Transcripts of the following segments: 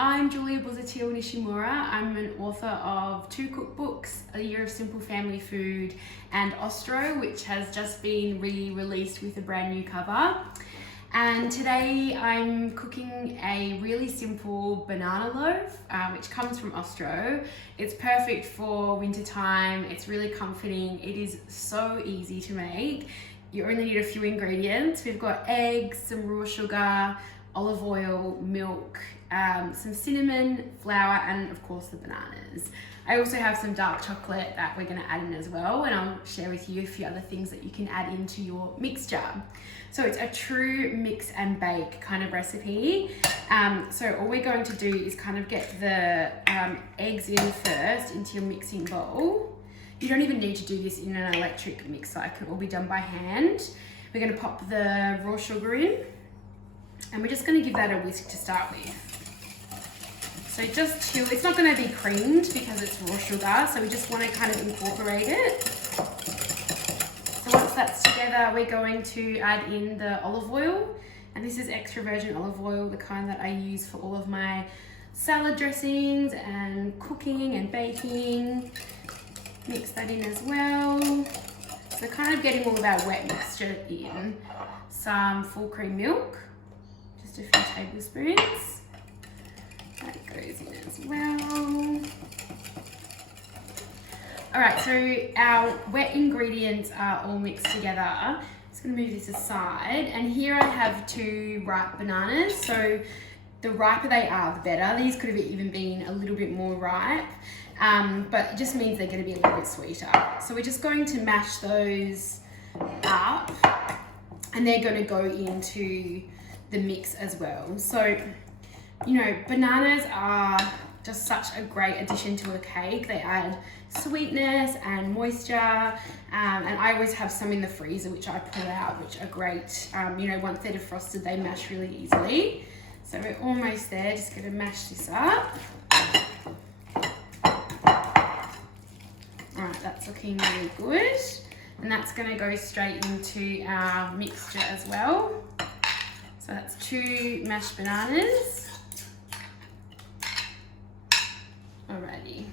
I'm Julia Busuttil Nishimura. I'm an author of 2 cookbooks, A Year of Simple Family Food and Ostro, which has just been re-released with a brand new cover. And today I'm cooking a really simple banana loaf, which comes from Ostro. It's perfect for winter time. It's really comforting. It is so easy to make. You only need a few ingredients. We've got eggs, some raw sugar, olive oil, milk, some cinnamon, flour, and of course the bananas. I also have some dark chocolate that we're going to add in as well, and I'll share with you a few other things that you can add into your mixture. So it's a true mix and bake kind of recipe. So all we're going to do is kind of get the eggs in first into your mixing bowl. You don't even need to do this in an electric mixer. It can all be done by hand. We're going to pop the raw sugar in, and we're just going to give that a whisk to start with. So just to, it's not going to be creamed because it's raw sugar, so we just want to kind of incorporate it. So once that's together, we're going to add in the olive oil, and this is extra virgin olive oil, the kind that I use for all of my salad dressings and cooking and baking. Mix that in as well. So kind of getting all of our wet mixture in. Some full cream milk, just a few tablespoons. That goes in as well. All right, so our wet ingredients are all mixed together. I'm just gonna move this aside. And here I have 2 ripe bananas. So the riper they are, the better. These could have even been a little bit more ripe, but it just means they're gonna be a little bit sweeter. So we're just going to mash those up, and they're gonna go into the mix as well. So, you know, bananas are just such a great addition to a cake. They add sweetness and moisture, and I always have some in the freezer which I pull out, which are great. You know, once they're defrosted, they mash really easily. So we're almost there, just gonna mash this up. All right, that's looking really good. And that's gonna go straight into our mixture as well. So that's 2 mashed bananas. Alrighty.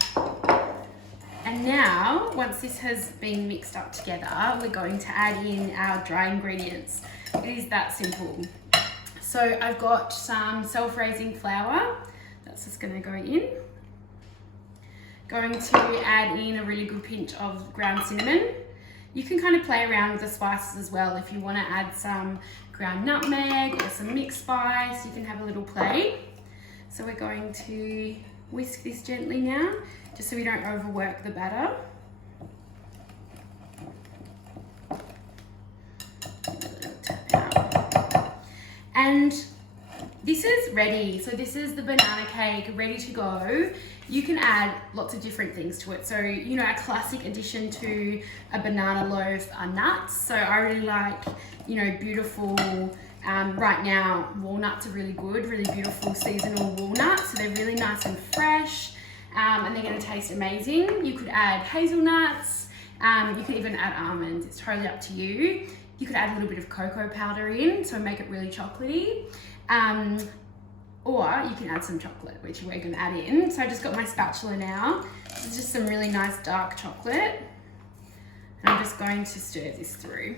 And now, once this has been mixed up together, we're going to add in our dry ingredients. It is that simple. So I've got some self-raising flour. That's just gonna go in. Going to add in a really good pinch of ground cinnamon. You can kind of play around with the spices as well. If you want to add some ground nutmeg or some mixed spice, you can have a little play. So we're going to whisk this gently now, just so we don't overwork the batter. And this is ready. So this is the banana cake ready to go. You can add lots of different things to it. So, you know, a classic addition to a banana loaf are nuts. So I really like, you know, beautiful, right now, walnuts are really good, really beautiful seasonal walnuts. So they're really nice and fresh, and they're gonna taste amazing. You could add hazelnuts, you could even add almonds, it's totally up to you. You could add a little bit of cocoa powder in, so make it really chocolatey. Or you can add some chocolate, which we're gonna add in. So I just got my spatula now. This is just some really nice dark chocolate. And I'm just going to stir this through.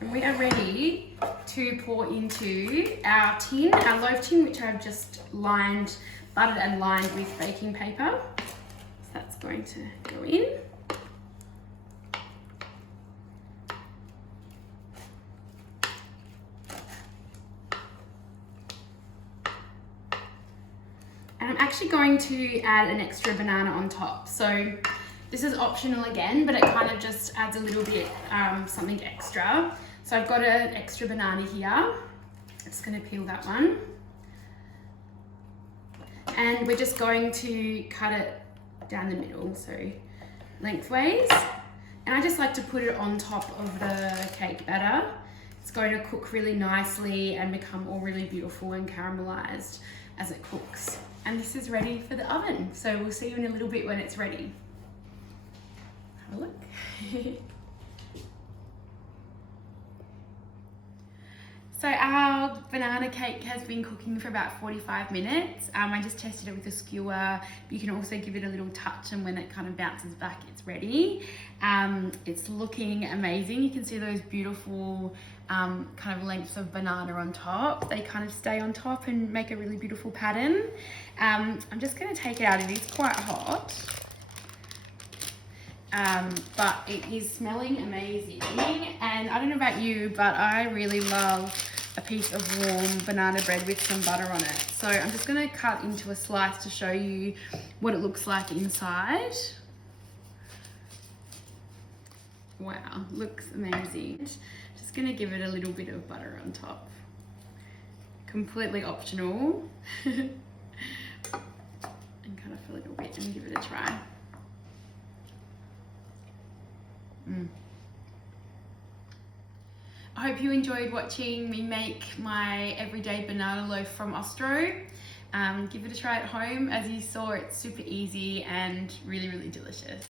And we are ready to pour into our tin, our loaf tin, which I've just buttered and lined with baking paper. So that's going to go in. And I'm actually going to add an extra banana on top. So this is optional again, but it kind of just adds a little bit, something extra. So I've got an extra banana here. I'm just gonna peel that one. And we're just going to cut it down the middle, so lengthways. And I just like to put it on top of the cake batter. It's going to cook really nicely and become all really beautiful and caramelized as it cooks. And this is ready for the oven. So we'll see you in a little bit when it's ready. Have a look. So our banana cake has been cooking for about 45 minutes. I just tested it with a skewer. You can also give it a little touch, and when it kind of bounces back, it's ready. It's looking amazing. You can see those beautiful kind of lengths of banana on top. They kind of stay on top and make a really beautiful pattern. I'm just going to take it out. It is quite hot. But it is smelling amazing, and I don't know about you, but I really love a piece of warm banana bread with some butter on it. So I'm just going to cut into a slice to show you what it looks like inside. Wow, looks amazing. Just going to give it a little bit of butter on top. Completely optional. And cut off a little bit and give it a try. I hope you enjoyed watching me make my everyday banana loaf from Ostro. Give it a try at home. As you saw, it's super easy and really, really delicious.